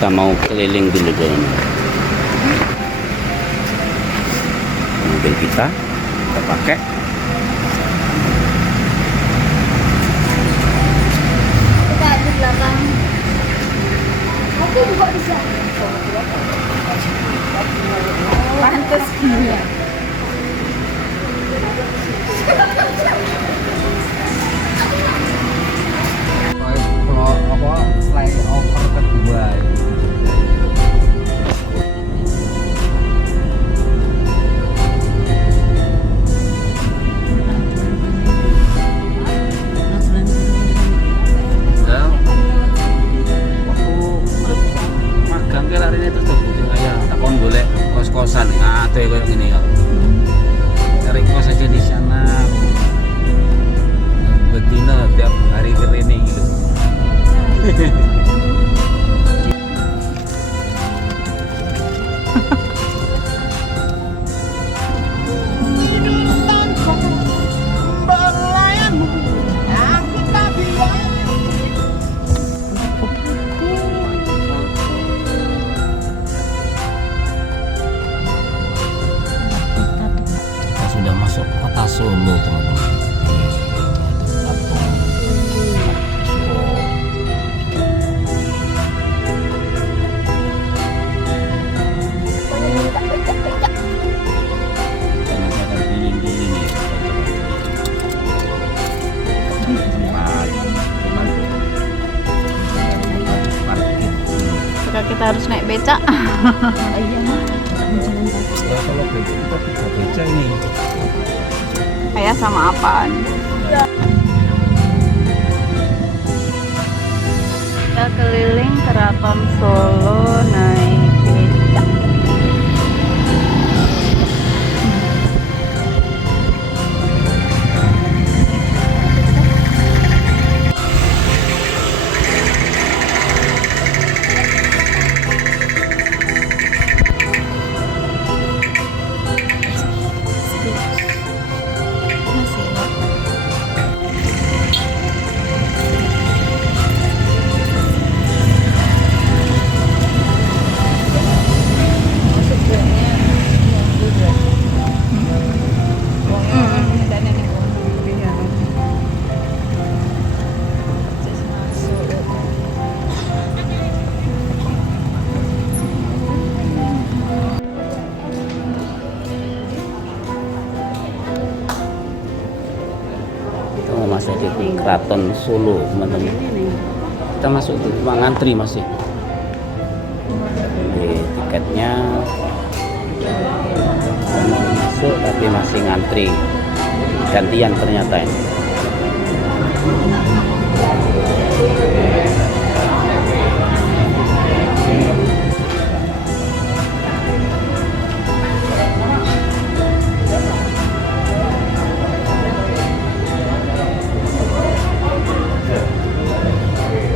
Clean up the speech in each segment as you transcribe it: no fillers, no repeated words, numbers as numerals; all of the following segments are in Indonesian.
Kita mau keliling dulu dong. Mobil kita pakai. Kita di belakang. Aku juga bisa. Pantes gila. Flyover kedua. Magang ke lari ini terus booking aja. Takon boleh kos-kosan. Ada kayak gini kok. Cari kos aja di sana. Betina tiap hari ke ini gitu. Kita sudah masuk kota Solo, teman-teman. Kita harus naik becak. Iya. Kalau becak kita tiga becak ini. Kayak sama apaan? Kita keliling Keraton Solo naik becak. Kita mau masuk di Keraton Solo, teman-teman. Kita masuk itu cuma ngantri masih. Di tiketnya mau masuk tapi masih ngantri. Gantian ternyata ini.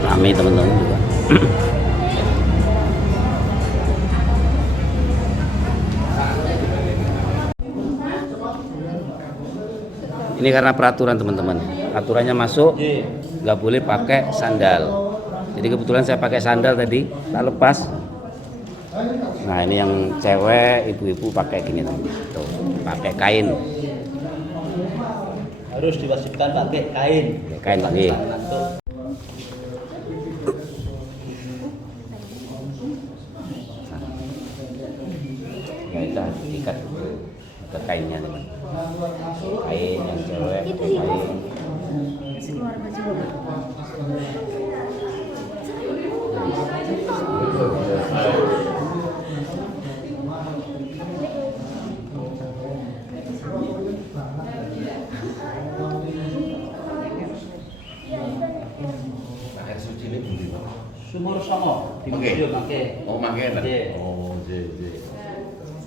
Rame teman-teman juga. Ini karena peraturan teman-teman. Aturannya masuk nggak boleh pakai sandal. Jadi kebetulan saya pakai sandal tadi, tak lepas. Nah ini yang cewek, ibu-ibu pakai gini teman. Tuh, pakai kain. Harus diwajibkan pakai kain. Kain lagi. Kita ikat ke kainnya teman. Kain yang cewek kain. Air suci ini budi Pak. Sumur Songo di museum pakai. Oh makai. Iya. Oh je.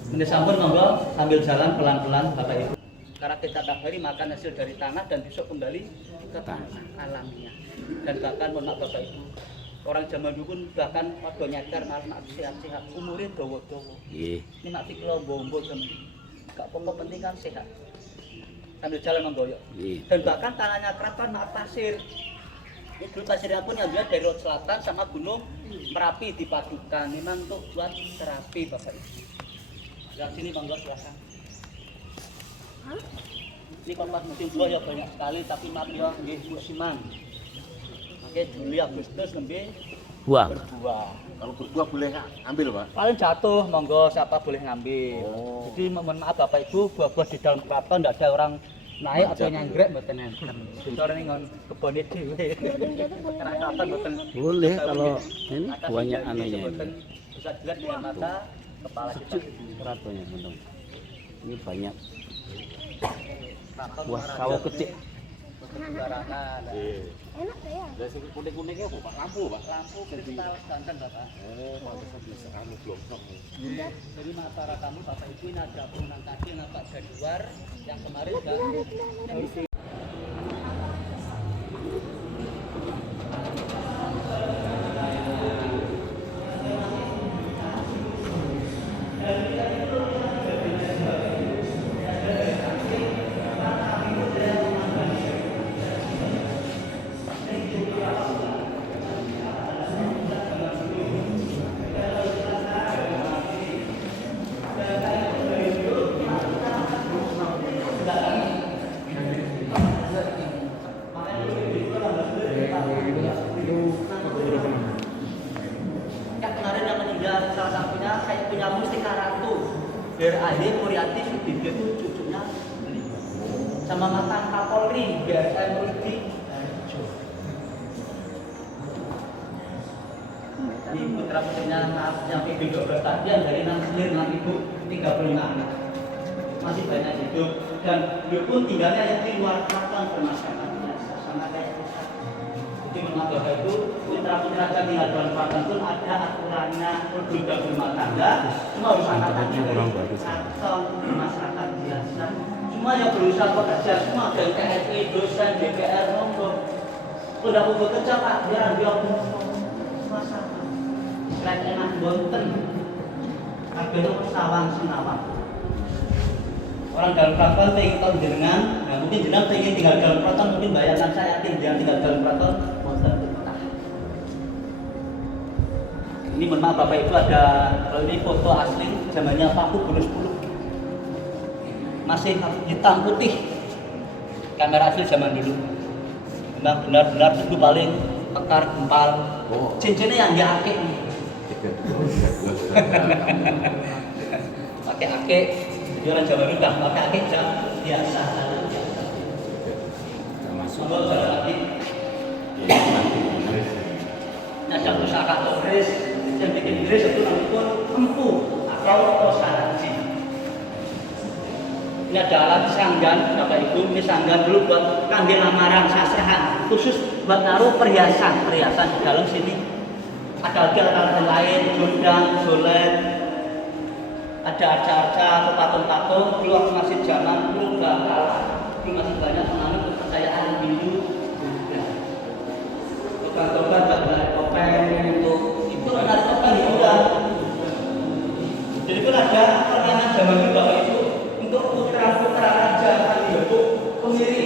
Ini sampur monggo sambil jalan pelan-pelan Bapak Ibu. Karena kita tiap hari makan hasil dari tanah dan besok kembali ke tanah alamiah. Dan bahkan mohon maaf Bapak Ibu, orang zaman dulu pun bahkan waktu nyadar malah sehat-sehat, umurnya dawa-dawa. Ini nak kilo bombo dan gak pokok penting kan sehat. Sambil jalan monggo yuk. Dan bahkan tanahnya keraton maaf pasir. Ini dulu pasirnya pun ngambil dari laut selatan sama gunung Merapi dipadukan. Memang untuk buat terapi Bapak Ibu. Yang sini monggo silakan. Ini kompas musim buah ya banyak sekali, tapi maaf ya, nggih musiman. Oke, Juli Agustus nembe Buah. berbuah. Kalau berbuah boleh ambil, Pak? Paling jatuh, monggo siapa boleh ngambil. Oh. Jadi mohon maaf Bapak Ibu, buah-buah di dalam keraton tidak ada orang naik atau nyanggrek mboten enten. Jadi orang ini kebone dhewe. Karena keraton mboten. Boleh kalau ini Atas buahnya sendiri anunya mboten ini. bisa dilihat dengan mata kepala kita. Keratonya teman-teman. Ini banyak Keraton buah Maharaja sawo ini kecil. mboten sembarangan. Enak ya? Lah sing kuning-kuningnya apa, Pak? Lampu, Pak? Lampu kristal santen Bapak. Oh, pantesan bisa anu blongsong. Jadi masyarakat Bapak Ibu ini ada punan kaki nampak dari luar yang kemarin kan yang kemarin yang meninggal salah satunya saya punya Mustika Ratu biar ahli Muriati Sudibyo itu cucunya sama mantan Kapolri biar saya Rudi ini putra putrinya yang hidup 12 tahun yang dari 6 Ibu 35 anak masih banyak hidup dan dia pun tinggalnya yang di luar keraton bermasyarakat sama kayak kita. Jadi memang Bapak Ibu putra-putra tinggal dalam keraton pun ada aturannya berduka rumah tangga semua harus angkatannya dari keraton masyarakat biasa semua yang berusaha bekerja semua dari TNI, dosen, DPR, monggo udah bekerja Pak biar dia masyarakat selain enak bonten kabeh sawang senawang orang dalam keraton pengen tahu jenengan, nah mungkin jenengan pengen tinggal dalam keraton, mungkin bayangan saya yakin dia tinggal dalam keraton, monster betah. Ini mohon maaf Bapak Ibu ada, kalau ini foto asli zamannya Paku Bulus Puluh, masih hitam putih, kamera asli zaman dulu. Memang benar-benar dulu paling pekar gempal, cincinnya yang diakik nih. Pakai akik. Orang Jawa udah pakai akik jam biasa. Monggo jalan lagi. Ada pusaka tulis yang bikin tulis itu namanya empu atau kosaranci. Ini ada alat sanggan, Bapak Ibu. Ini sanggan dulu buat ngambil lamaran sasrahan, khusus buat naruh perhiasan di dalam sini. Ada lagi alat lain, gondang, jolet. Ada arca-arca atau patung-patung dulu waktu masih zaman dulu masih banyak menganut kepercayaan Hindu Buddha. Tobat-tobat ada topeng itu menarik topeng Buddha. Jadi pun ada permainan zaman dulu Bapak Ibu untuk putra-putra raja akan dibentuk kemiri.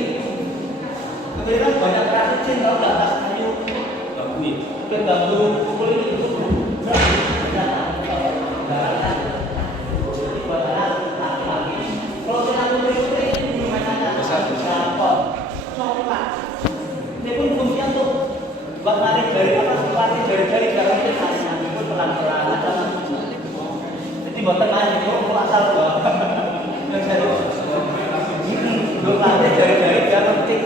Kemiri kan banyak kerasin kalau nggak atas kayu bambu kulit itu ini pun fungsinya untuk buat narik dari dalam itu pun pelan-pelan jadi buat main itu asal belum narik dari dia penting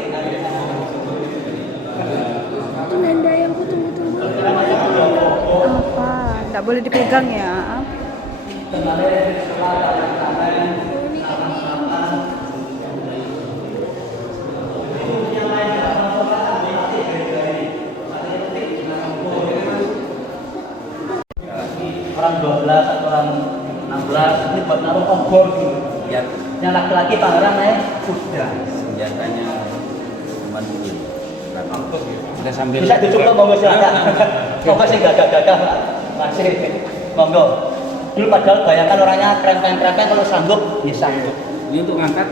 Nanda yang tunggu-tunggu. Apa? Tidak boleh dipegang ya. Orang 12 atau orang 16 ini buat naruh obor gitu. Ya, Yang laki-laki pangeran naik kuda. senjatanya cuma dulu. Kita sambil Bisa dicoba monggo silakan. Monggo sih gagah-gagah masih monggo. Dulu padahal bayangkan orangnya krempeng-krempeng kalau sanggup bisa sanggup. Ini untuk ngangkat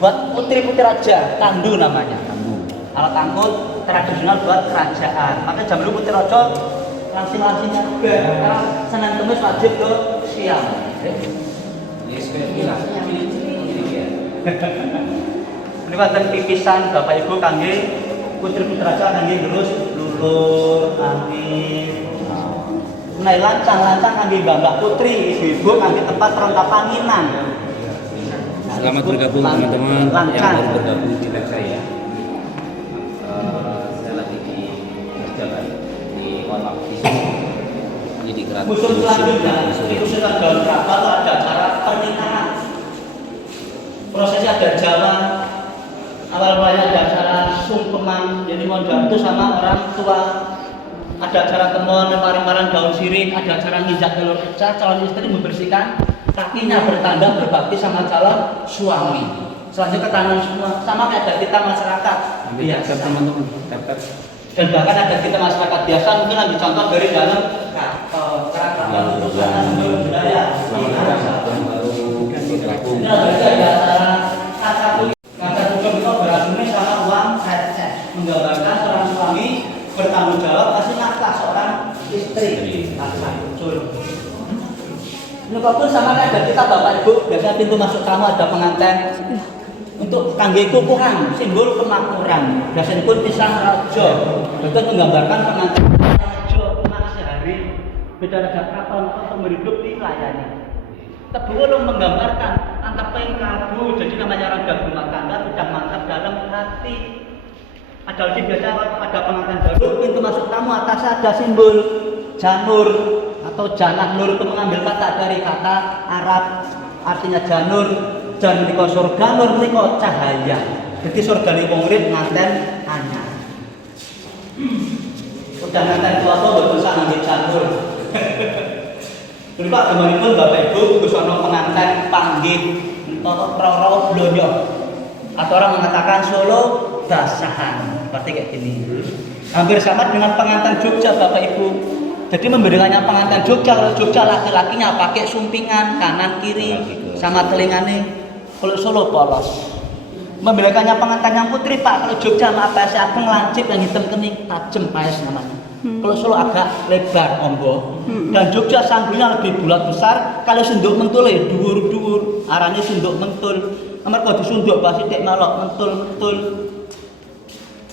Buat putri-putri raja, tandu namanya. tambu. alat angkut tradisional buat kerajaan. Maka jam dulu Putri Rojo langsing-langsingnya karena Senin Kemis wajib ke siang. Ini wonten pipisan Bapak Ibu kangge putri putraja kangge terus lulur amin. Nah, lancang-lancang kangge Mbak Putri ibu-ibu kangge tempat rongkapanginan. Selamat bergabung teman-teman yang baru bergabung di live saya. Saya lagi di jalan di Walang ini di Keraton. Musim selanjutnya itu sudah daun kapal ada acara pernikahan. Prosesnya ada Jawa, awal-awalnya ada acara sungkeman, jadi mondar itu sama orang tua. Ada acara temon, lembaran-lembaran daun sirih, ada acara nginjak telur pecah, calon istri membersihkan kakinya bertanda berbakti sama calon suami. Selanjutnya ke tangan semua, sama kayak ada kita masyarakat biasa. Teman-teman, Dan bahkan ada kita masyarakat biasa mungkin ambil contoh dari dalam keraton budaya. selamat datang yang baru bergabung. Ini ada acara kata hukum itu berasumsi sama uang receh, menggambarkan seorang suami bertanggung jawab kasih nafkah seorang istri. Ini pun sama kayak ada kita Bapak Ibu, biasanya pintu masuk tamu ada pengantin untuk kangge kukuhan, simbol kemakmuran. Biasanya pun pisang rajo, itu menggambarkan pengantin rajo masih hari beda raja keraton atau hidup dilayani. Tebuwulung menggambarkan antap pengkabu, jadi namanya raga rumah tangga sudah mantap dalam hati. Ada lagi biasa pada pengantin baru pintu masuk tamu atas ada simbol janur atau janah nur itu mengambil kata dari kata Arab artinya janur. Jan menika surga, nur menika cahaya. Jadi surga niku urip nganten anyar. Udah nganten tuwa mboten sak ngangge janur. Pak gemanipun Bapak Ibu Gus ana pengantin panggih utawa roro blonyo. Atau orang mengatakan Solo basahan. Seperti kayak gini. Hampir sama dengan pengantin Jogja Bapak Ibu. Jadi memberikannya pengantin Jogja, kalau Jogja laki-lakinya pakai sumpingan kanan kiri sama telingane. Kalau Solo polos. Memberikannya pengantin yang putri Pak, kalau Jogja maaf saya ageng lancip yang hitam kening tajam paes namanya. Kalau Solo agak lebar ombo. Dan Jogja sanggulnya lebih bulat besar. Kalau sunduk mentul ya dhuwur-dhuwur, arane sunduk mentul. Amarga disunduk pasti tek melok mentul-mentul.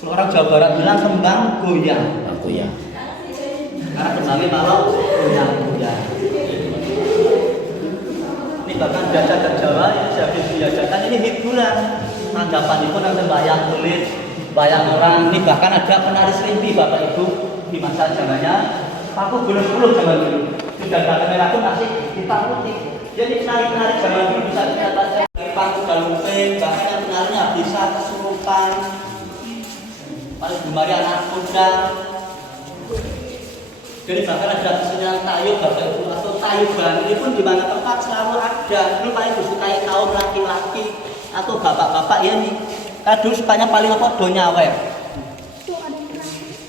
Kalau orang Jawa Barat bilang kembang goyang. Goyang. Karena kembangnya melok goyang-goyang. Bahkan jasa dan Jawa ini sehabis diajarkan ini hiburan. Tanggapan itu nanti bayang kulit, bayang orang. Ini bahkan ada penari serimpi Bapak Ibu di masa zamannya. Aku belum zaman dulu. Sudah ada kamera pun masih ditakuti. Jadi penari-penari zaman dulu bisa kita baca. Pangku galumping, bahkan yang penarinya bisa kesurupan. Paling gemari anak muda. Jadi bahkan ada kesenian tayub Bapak Ibu atau tayuban ini pun di mana tempat selalu ada. Dulu paling disukai kaum laki-laki atau bapak-bapak ya nih. Kado sukanya paling apa donyawer.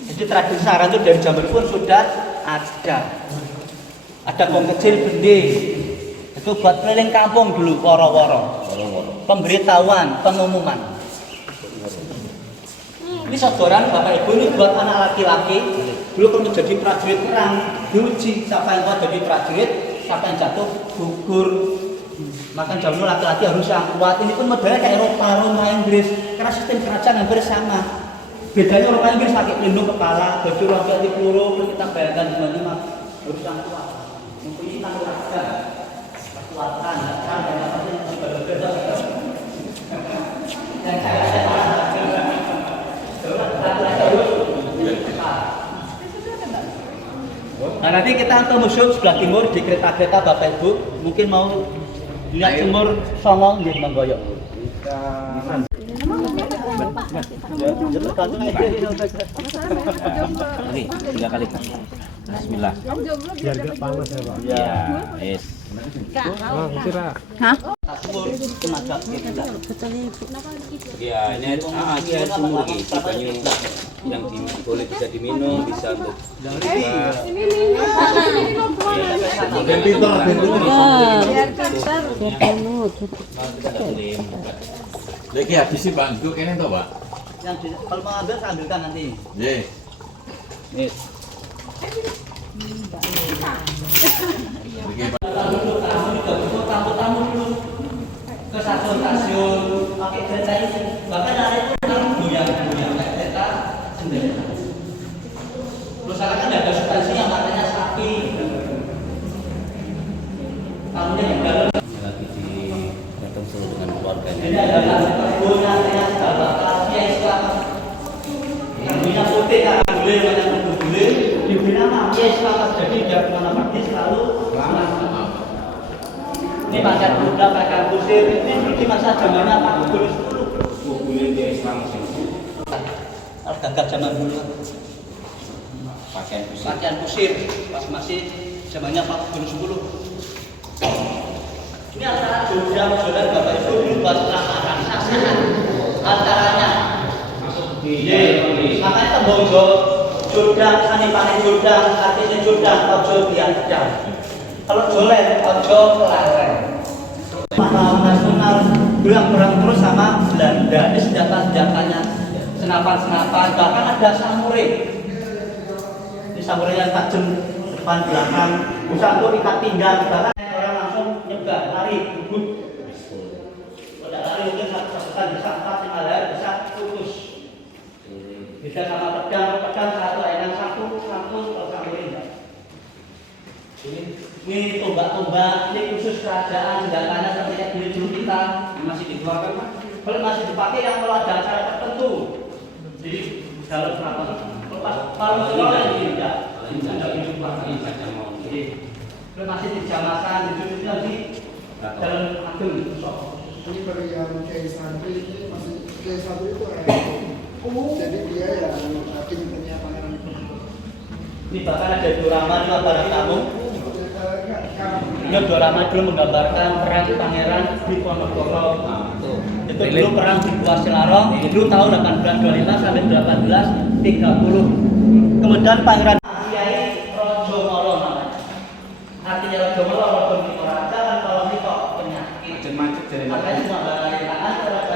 Jadi tradisi sarang itu dari zaman pun sudah ada. Ada bom kecil bende. Itu buat keliling kampung dulu woro-woro. Pemberitahuan, pengumuman. Ini sodoran Bapak Ibu ini buat anak laki-laki. Dulu kalau menjadi prajurit perang, diuji siapa yang kuat jadi prajurit, siapa yang jatuh gugur. Maka jauh laki-laki harus yang kuat. Ini pun modelnya kayak Eropa, Roma, Inggris. Karena sistem kerajaan hampir sama. Bedanya Eropa Inggris pakai pelindung kepala, baju rombak di peluru. Kita bayangkan gimana harus yang kuat. Mempunyai tanggung kekuatan, dan apa-apa yang berbeda. Dan saya nah nanti kita antar museum sebelah timur di kereta-kereta Bapak Ibu mungkin mau lihat sumur Songo nggih manggoyo. Oke, 3 kali. Bismillah. Biar gak panas ya Pak. Ya, yes. Hah? Sumur tenaga kita. Ya, ini air sumur gitu, banyu yang boleh bisa diminum, bisa untuk Lagi habis sih Pak, itu kene to Pak. Kalau mau ambil saya ambilkan nanti. Ye. Nih. Tamu dulu ke stasiun pakai kereta ini. Bahkan ada itu yang kayak kereta sendiri. Terus kan ada substansi yang katanya sapi. Tamunya yang dalam. Lagi di ketemu dengan keluarganya. Ini adalah kebunnya saya bakal kiai selamat. Yang punya putih kan boleh banyak boleh. Diberi nama kiai selamat jadi dia kemana pergi selalu selamat. Ini pakaian muda, pakaian kusir. Ini di masa zamannya Pak Gubernur 10. Boleh dia Islam sih. Harus gagah zaman dulu. Pakaian kusir pas masih zamannya Pak Gubernur 10. Ini antara Jogja, Saudara Bapak Ibu dulu buat lamaran sasaran antaranya. Makanya tembonggo Jodang, paling Jodang, artinya Jodang, ojo biadab. Kalau jolen, ojo kelaren. Pahlawan nasional bilang perang terus sama Belanda. Ini senjata-senjatanya, senapan-senapan, bahkan ada samurai. Ini samurai yang tajam depan belakang, bisa untuk ikat pinggang, bahkan orang langsung nyebar, lari, gugut. Kalau lari mungkin satu-satukan bisa 4-5 lari, bisa putus. Bisa sama pedang satu, ayam satu, kalau samurai enggak. Ini tombak-tombak, ini khusus kerajaan, senjatanya seperti yang dulu kita masih dikeluarkan, Pak. Kalau masih dipakai yang kalau ada acara tertentu, jadi dalam berapa? Kalau sekolah ini tidak dipakai. Kalau masih di jamasan, di nanti dalam ageng. Ini bagi yang kayak santri ini masih kayak santri itu jadi dia yang punya pangeran. Ini bahkan ada diorama di Barang Tamu. Ini diorama dulu menggambarkan perang pangeran di Ponorogo. Itu dulu perang di Pulau Selarong, itu tahun 1825 sampai 1830. Kemudian pangeran Kiai Rojomolo namanya. Artinya Rojomolo, Rojo Raja kan kalau ini kok penyakit. Macet-macet jadi Makanya cuma bahasa antara